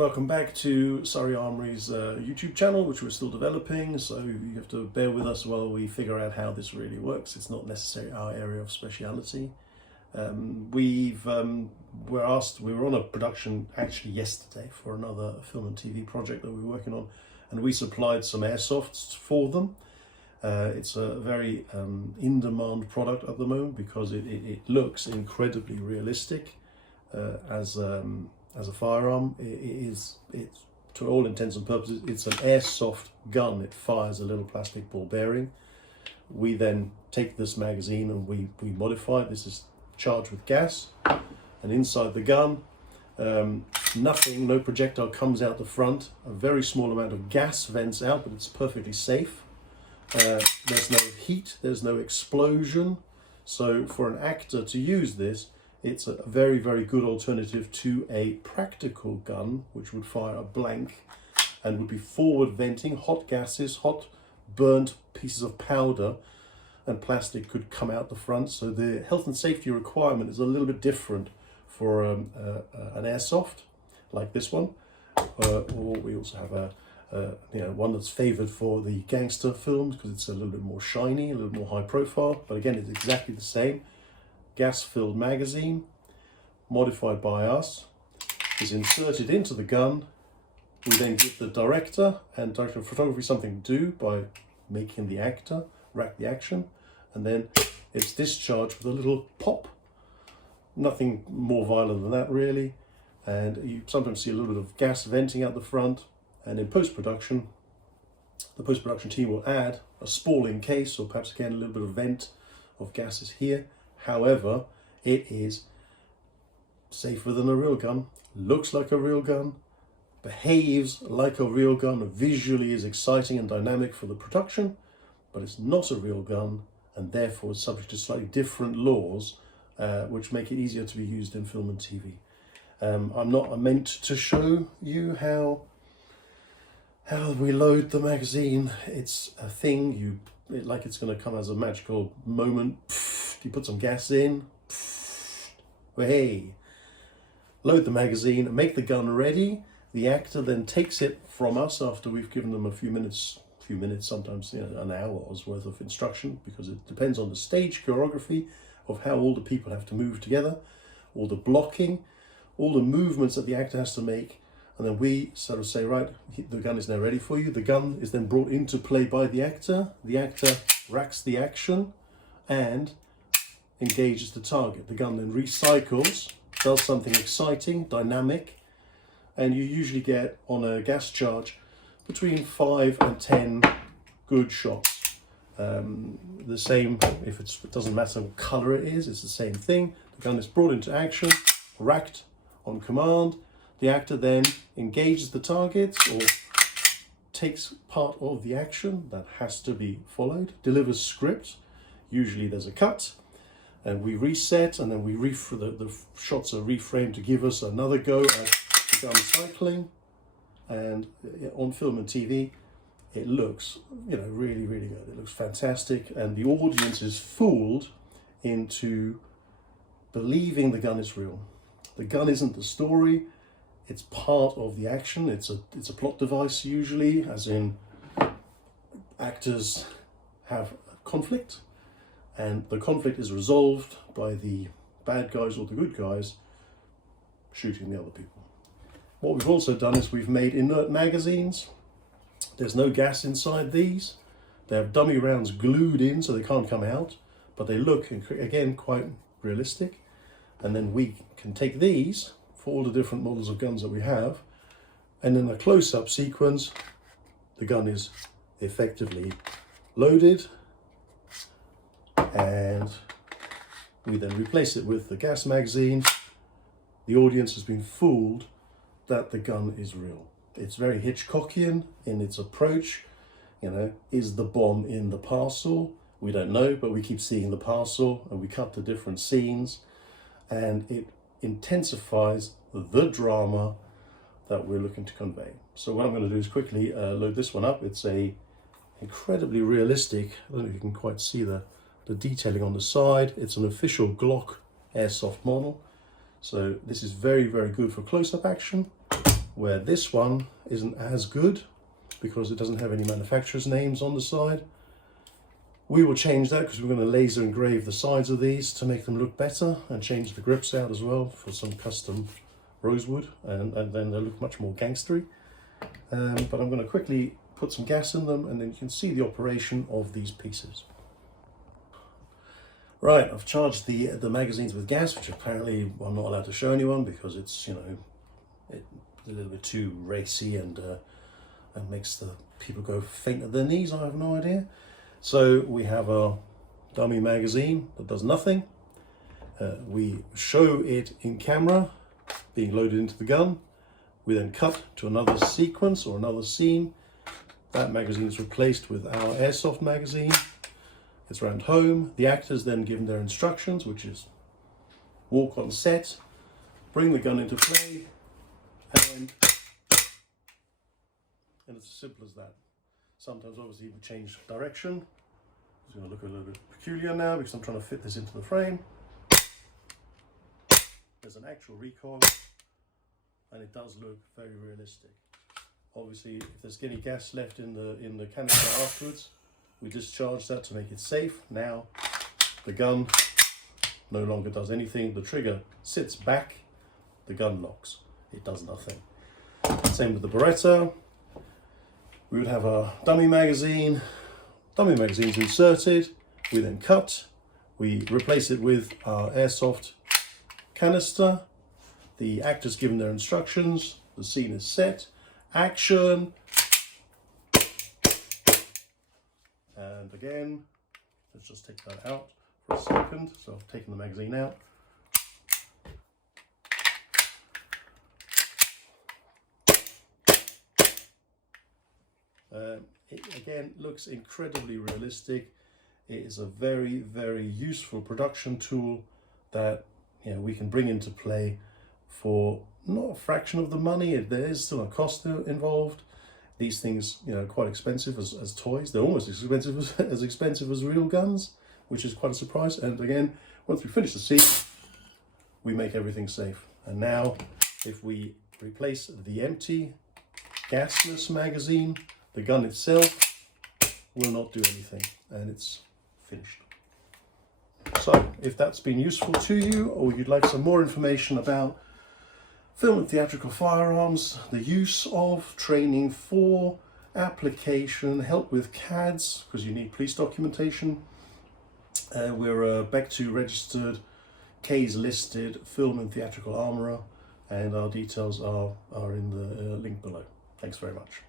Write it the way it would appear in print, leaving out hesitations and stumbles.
Welcome back to Surrey Armoury's YouTube channel, which we're still developing, so you have to bear with us while we figure out how this really works. It's not necessarily our area of speciality. We were on a production actually yesterday for another film and TV project that we were working on, and we supplied some Airsofts for them. It's a very in-demand product at the moment because it looks incredibly realistic as a firearm. It's to all intents and purposes, it's an airsoft gun. It fires a little plastic ball bearing. We then take this magazine and we modify it. This is charged with gas, and inside the gun, no projectile comes out the front. A very small amount of gas vents out, but it's perfectly safe. There's no heat, there's no explosion. So for an actor to use this, it's a very, very good alternative to a practical gun, which would fire a blank and would be forward venting. Hot gases, hot burnt pieces of powder and plastic could come out the front. So the health and safety requirement is a little bit different for an airsoft like this one. Or we also have one that's favoured for the gangster films because it's a little bit more shiny, a little more high profile. But again, it's exactly the same. Gas-filled magazine, modified by us, is inserted into the gun. We then give the director and director of photography something to do by making the actor rack the action, and then it's discharged with a little pop. Nothing more violent than that really, and you sometimes see a little bit of gas venting out the front. And in post-production, the post-production team will add a spalling case, or perhaps again a little bit of vent of gases here. However, it is safer than a real gun, looks like a real gun, behaves like a real gun, visually is exciting and dynamic for the production, but it's not a real gun, and therefore it's subject to slightly different laws, which make it easier to be used in film and TV. I'm not meant to show you how we load the magazine. It's a thing, like it's going to come as a magical moment. You put some gas in, hey, load the magazine, make the gun ready. The actor then takes it from us after we've given them a few minutes, sometimes an hour's worth of instruction, because it depends on the stage choreography of how all the people have to move together, all the blocking, all the movements that the actor has to make. And then we sort of say, right, the gun is now ready for you. The gun is then brought into play by the actor. The actor racks the action and engages the target. The gun then recycles, does something exciting, dynamic, and you usually get, on a gas charge, between 5 and 10 good shots. The same, it doesn't matter what color it is, it's the same thing. The gun is brought into action, racked on command. The actor then engages the target or takes part of the action that has to be followed, delivers script. Usually there's a cut, and we reset, and then the shots are reframed to give us another go at the gun cycling. And on film and TV, it looks really, really good. It looks fantastic, and the audience is fooled into believing the gun is real. The gun isn't the story. It's part of the action. It's a plot device usually, as in actors have conflict, and the conflict is resolved by the bad guys or the good guys shooting the other people. What we've also done is we've made inert magazines. There's no gas inside these. They have dummy rounds glued in so they can't come out, but they look, again, quite realistic. And then we can take these for all the different models of guns that we have, and in a close-up sequence, the gun is effectively loaded, and we then replace it with the gas magazine. The audience has been fooled that the gun is real. It's very Hitchcockian in its approach. Is the bomb in the parcel? We don't know, but we keep seeing the parcel, and we cut to different scenes, and it intensifies the drama that we're looking to convey. So what I'm going to do is quickly load this one up. It's a incredibly realistic, I don't know if you can quite see the detailing on the side. It's an official Glock airsoft model. So this is very, very good for close-up action. where this one isn't as good because it doesn't have any manufacturer's names on the side. We will change that because we're going to laser engrave the sides of these to make them look better, and change the grips out as well for some custom rosewood, and then they'll look much more gangstery. But I'm going to quickly put some gas in them, and then you can see the operation of these pieces. Right, I've charged the magazines with gas, which apparently I'm not allowed to show anyone because it's, you know, it's a little bit too racy and makes the people go faint at their knees. I have no idea. So we have a dummy magazine that does nothing. We show it in camera being loaded into the gun. We then cut to another sequence or another scene. That magazine is replaced with our Airsoft magazine. It's round home. The actors then given their instructions, which is walk on set, bring the gun into play, and it's as simple as that. Sometimes obviously we change direction. It's going to look a little bit peculiar now because I'm trying to fit this into the frame. There's an actual recoil, and it does look very realistic. Obviously, if there's any gas left in the canister afterwards, we discharge that to make it safe. Now the gun no longer does anything. The trigger sits back, the gun locks. It does nothing. Same with the Beretta. We would have a dummy magazine. Dummy magazine's inserted. We then cut. We replace it with our Airsoft canister. The actors given their instructions. The scene is set. Action. And again, let's just take that out for a second. So I've taken the magazine out. It again looks incredibly realistic. It is a very, very useful production tool that, you know, we can bring into play for not a fraction of the money. There is still a cost involved. These things, you know, are quite expensive as toys. They're almost as expensive as real guns, which is quite a surprise. And again, once we finish the scene, we make everything safe. And now, if we replace the empty gasless magazine, the gun itself will not do anything, and it's finished. So, if that's been useful to you, or you'd like some more information about film and theatrical firearms, the use of, training for, application, help with CADs, because you need police documentation, we're a BEC 2 registered, Ks listed film and theatrical armourer, and our details are in the link below. Thanks very much.